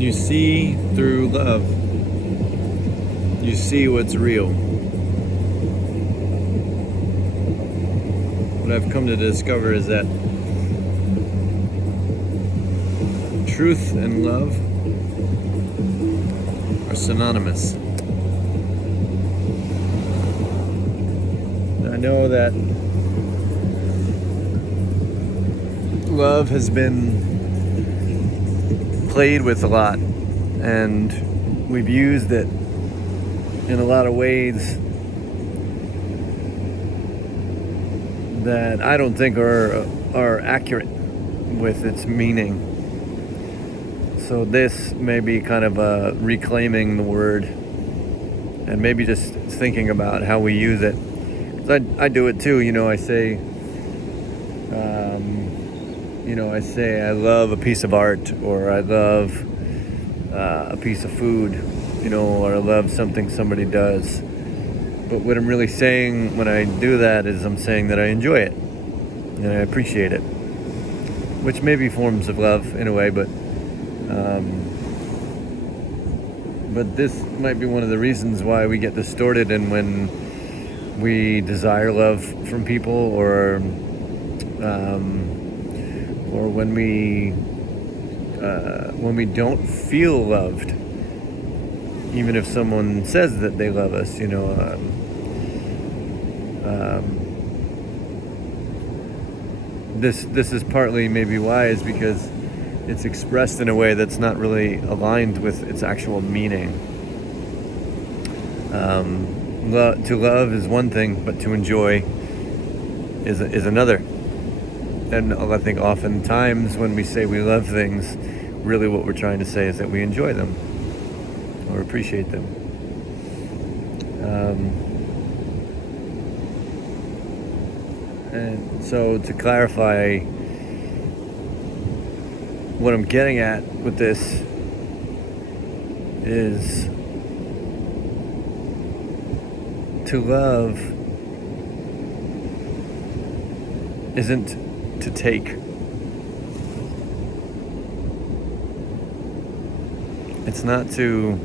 When you see through love, you see what's real. What I've come to discover is that truth and love are synonymous. I know that love has been played with a lot, and we've used it in a lot of ways that I don't think are accurate with its meaning. So this may be kind of reclaiming the word and maybe just thinking about how we use it. 'Cause I do it too, I say, I love a piece of art, or I love a piece of food, or I love something somebody does. But what I'm really saying when I do that is I'm saying that I enjoy it and I appreciate it, which may be forms of love in a way, but this might be one of the reasons why we get distorted, and when we desire love from people, or when we don't feel loved, even if someone says that they love us, this is partly maybe why, is because it's expressed in a way that's not really aligned with its actual meaning. To love is one thing, but to enjoy is another. And I think oftentimes when we say we love things, really what we're trying to say is that we enjoy them or appreciate them. And so to clarify, what I'm getting at with this is to love isn't to take. It's not to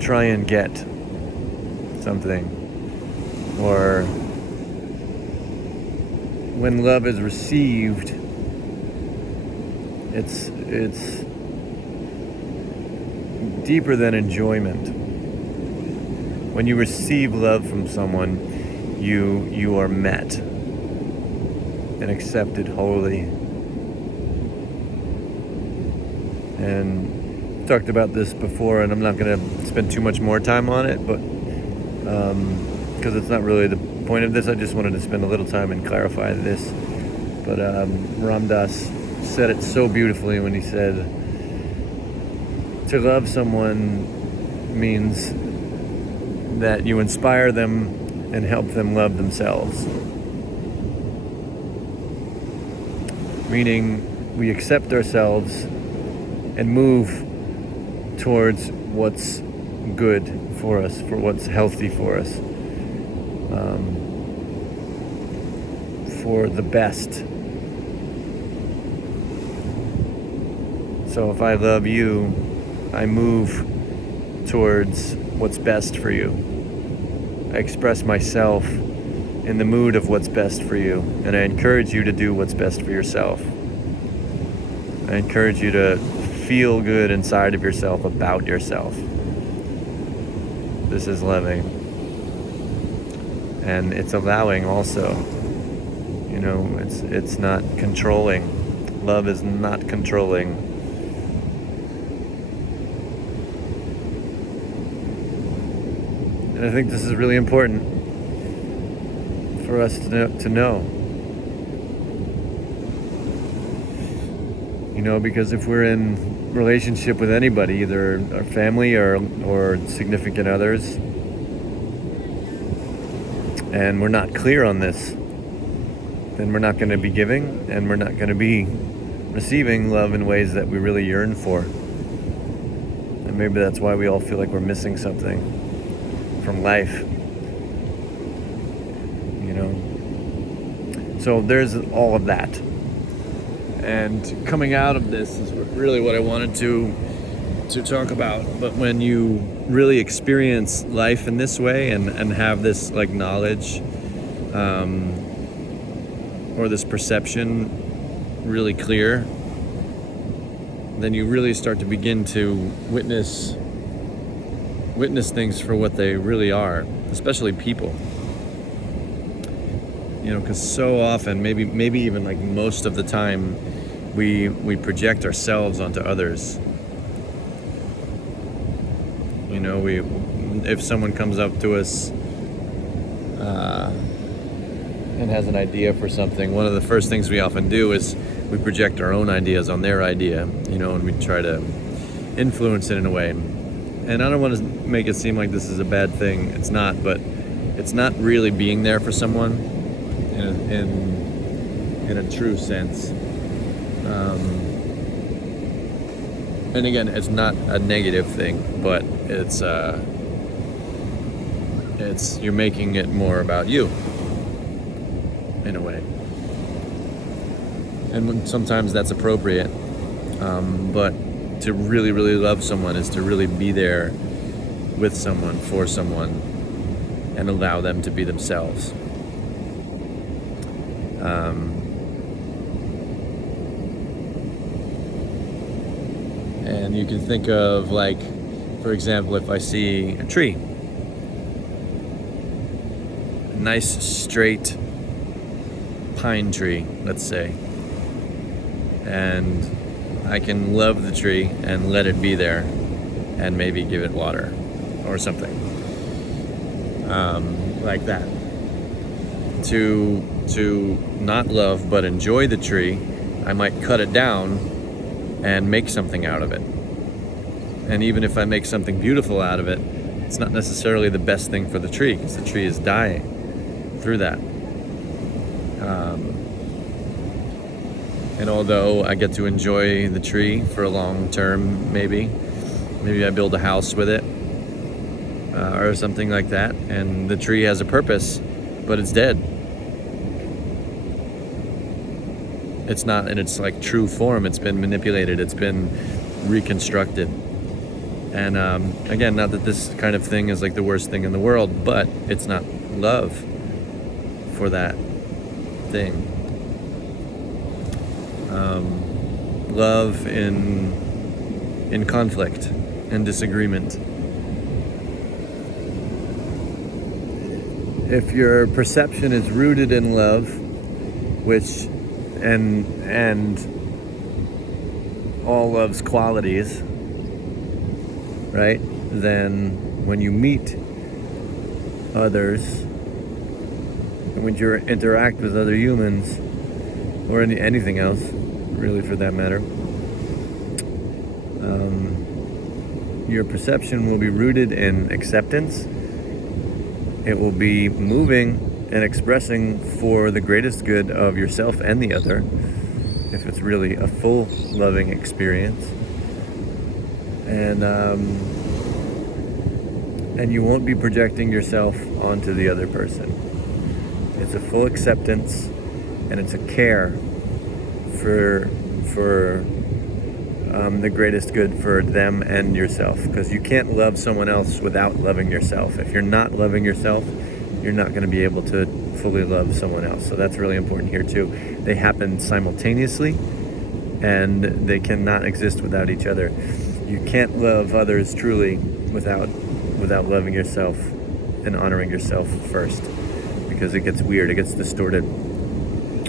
try and get something, or when love is received, it's deeper than enjoyment. When you receive love from someone, you are met and accepted wholly. And I've talked about this before, and I'm not going to spend too much more time on it, but because it's not really the point of this, I just wanted to spend a little time and clarify this. But Ram Dass said it so beautifully when he said, to love someone means that you inspire them and help them love themselves. Meaning we accept ourselves and move towards what's good for us, for what's healthy for us, for the best. So if I love you, I move towards what's best for you. I express myself in the mood of what's best for you, and I encourage you to do what's best for yourself. I encourage you to feel good inside of yourself about yourself. This is loving. And it's allowing also. It's not controlling. Love is not controlling. And I think this is really important for us to know. Because if we're in relationship with anybody, either our family or significant others, and we're not clear on this, then we're not going to be giving, and we're not going to be receiving love in ways that we really yearn for. And maybe that's why we all feel like we're missing something from life. So there's all of that. And coming out of this is really what I wanted to talk about. But when you really experience life in this way and have this like knowledge or this perception really clear, then you really start to begin to witness things for what they really are, especially people. You know, because so often, maybe even like most of the time, we project ourselves onto others. You know, if someone comes up to us and has an idea for something, one of the first things we often do is we project our own ideas on their idea, you know, and we try to influence it in a way. And I don't want to make it seem like this is a bad thing. It's not, but it's not really being there for someone in a true sense. And again, it's not a negative thing, but it's you're making it more about you in a way. And sometimes that's appropriate, but to really, really love someone is to really be there with someone, for someone, and allow them to be themselves. And you can think of, like, for example, if I see a tree, a nice straight pine tree, let's say, and I can love the tree and let it be there and maybe give it water or something like that. To not love but enjoy the tree, I might cut it down and make something out of it. And even if I make something beautiful out of it, it's not necessarily the best thing for the tree, because the tree is dying through that. And although I get to enjoy the tree for a long term, maybe I build a house with it or something like that, and the tree has a purpose, but it's dead. It's not in its like true form. It's been manipulated. It's been reconstructed. And again, not that this kind of thing is like the worst thing in the world, but it's not love for that thing. Love in conflict and disagreement. If your perception is rooted in love, which and all love's qualities, right? Then when you meet others, and when you interact with other humans, or anything else, really, for that matter, your perception will be rooted in acceptance. It will be moving and expressing for the greatest good of yourself and the other, if it's really a full loving experience. And you won't be projecting yourself onto the other person. It's a full acceptance, and it's a care for the greatest good for them and yourself, because you can't love someone else without loving yourself. If you're not loving yourself, you're not going to be able to fully love someone else. So that's really important here too. They happen simultaneously, and they cannot exist without each other. You can't love others truly without loving yourself and honoring yourself first, because it gets weird, it gets distorted.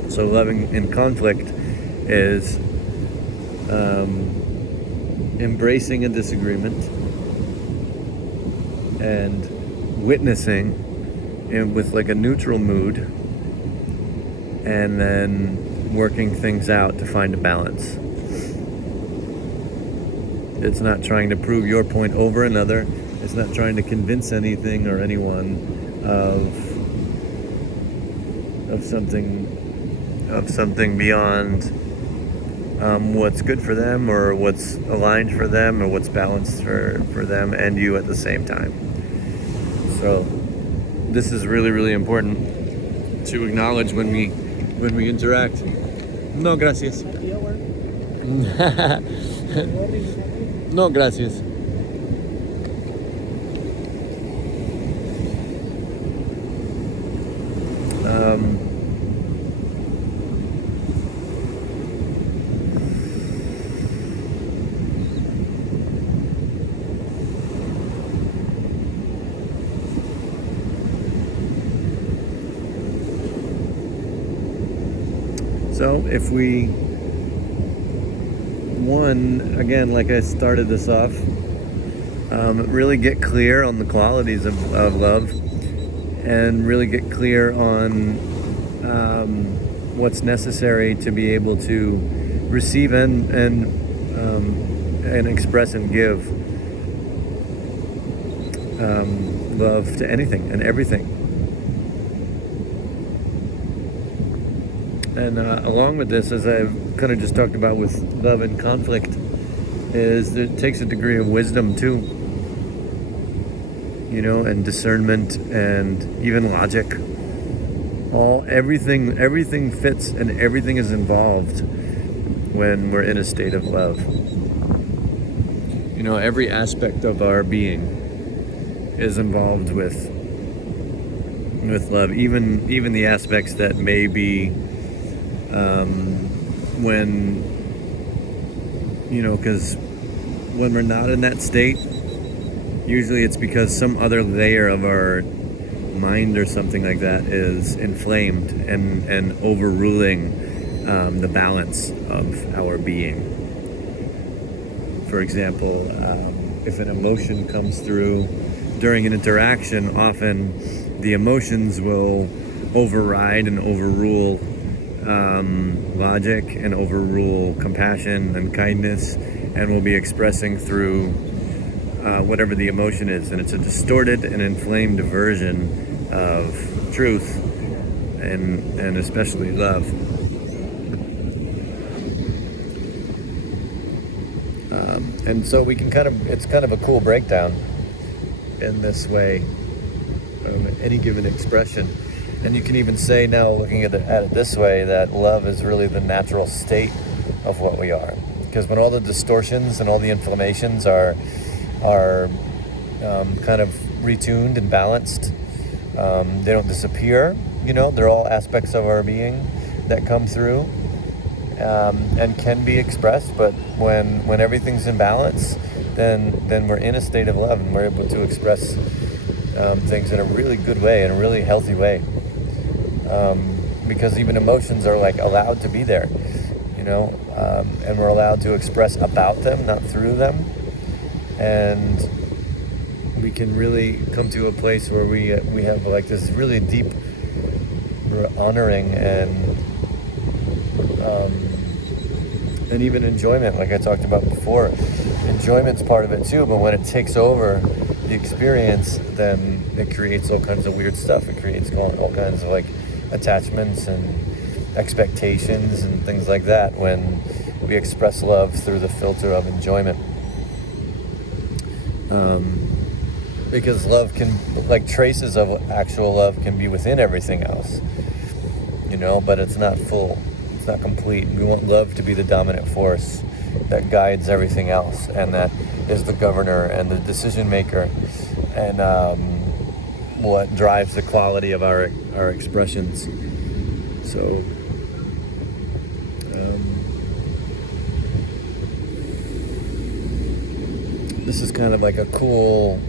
So loving in conflict is embracing a disagreement and witnessing with like a neutral mood, and then working things out to find a balance. It's not trying to prove your point over another. It's not trying to convince anything or anyone of something beyond what's good for them, or what's aligned for them, or what's balanced for them and you at the same time. So this is really, really important to acknowledge when we interact. No, gracias. No, gracias. So if we, again, like I started this off, really get clear on the qualities of love, and really get clear on what's necessary to be able to receive and express and give love to anything and everything. And along with this, as I've kind of just talked about with love and conflict, is that it takes a degree of wisdom too, and discernment and even logic. Everything fits and everything is involved when we're in a state of love. Every aspect of our being is involved with love, even the aspects that may be because when we're not in that state, usually it's because some other layer of our mind or something like that is inflamed and overruling the balance of our being. For example, if an emotion comes through during an interaction, often the emotions will override and overrule logic and overrule compassion and kindness, and we'll be expressing through whatever the emotion is, and it's a distorted and inflamed version of truth and especially love. And so we can it's kind of a cool breakdown in this way of any given expression. And you can even say now, looking at it this way, that love is really the natural state of what we are. Because when all the distortions and all the inflammations are kind of retuned and balanced, they don't disappear. They're all aspects of our being that come through and can be expressed. But when everything's in balance, then we're in a state of love, and we're able to express things in a really good way, in a really healthy way. Because even emotions are allowed to be there, and we're allowed to express about them, not through them. And we can really come to a place where we have this really deep honoring and even enjoyment, like I talked about before. Enjoyment's part of it too, but when it takes over the experience, then it creates all kinds of weird stuff. It creates all kinds of attachments and expectations and things like that when we express love through the filter of enjoyment. Because love can, traces of actual love can be within everything else, but it's not full, it's not complete. We want love to be the dominant force that guides everything else, and that is the governor and the decision maker, and what drives the quality of our expressions. So this is kind of a cool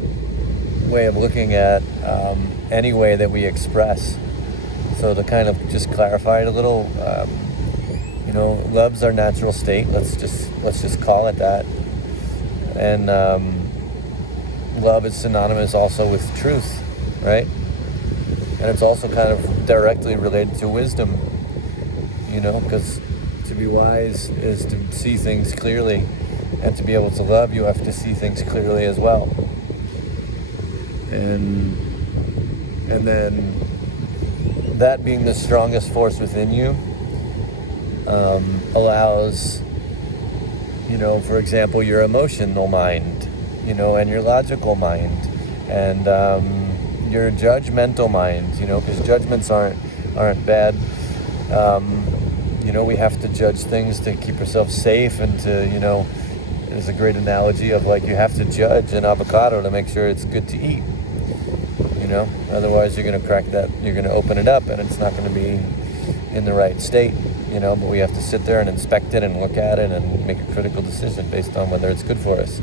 way of looking at any way that we express. So to kind of just clarify it a little, love's our natural state. Let's just call it that. And love is synonymous also with truth, right? And it's also kind of directly related to wisdom, because to be wise is to see things clearly, and to be able to love, you have to see things clearly as well. And then that being the strongest force within you allows, for example, your emotional mind, and your logical mind, and your judgmental mind, because judgments aren't bad. we have to judge things to keep ourselves safe and to, there's a great analogy of like you have to judge an avocado to make sure it's good to eat. Otherwise you're going to crack that, you're going to open it up and it's not going to be in the right state, but we have to sit there and inspect it and look at it and make a critical decision based on whether it's good for us.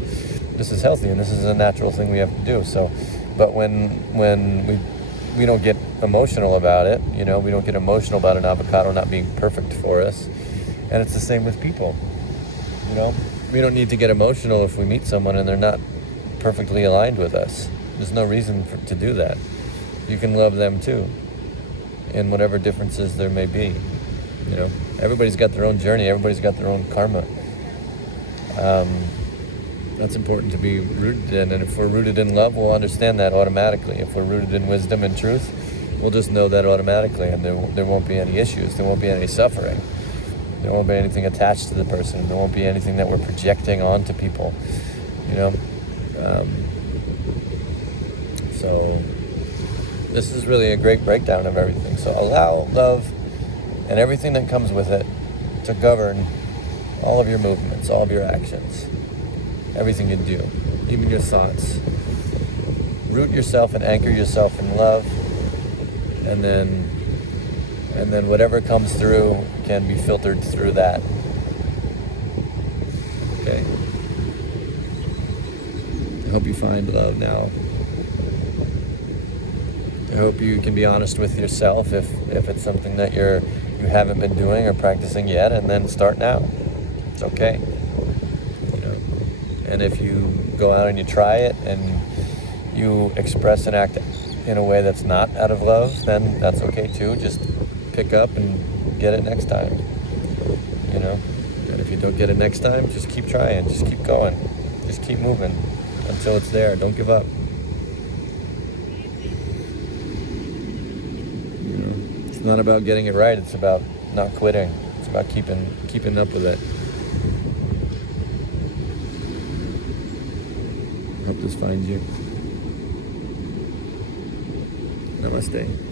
This is healthy and this is a natural thing we have to do. So, but when we don't get emotional about it, we don't get emotional about an avocado not being perfect for us. And it's the same with people, we don't need to get emotional if we meet someone and they're not perfectly aligned with us. There's no reason to do that. You can love them too, in whatever differences there may be. Everybody's got their own journey. Everybody's got their own karma. That's important to be rooted in. And if we're rooted in love, we'll understand that automatically. If we're rooted in wisdom and truth, we'll just know that automatically, and there won't be any issues. There won't be any suffering. There won't be anything attached to the person. There won't be anything that we're projecting onto people. So this is really a great breakdown of everything. So allow love and everything that comes with it to govern all of your movements, all of your actions, everything you do, even your thoughts. Root yourself and anchor yourself in love, and then whatever comes through can be filtered through that. Okay. I hope you find love now. I hope you can be honest with yourself if it's something that you haven't been doing or practicing yet, and then start now. It's okay. And if you go out and you try it and you express and act in a way that's not out of love, then that's okay too. Just pick up and get it next time. And if you don't get it next time, just keep trying, just keep going, just keep moving until it's there. Don't give up. It's not about getting it right, it's about not quitting. It's about keeping up with it. Hope this finds you. Namaste.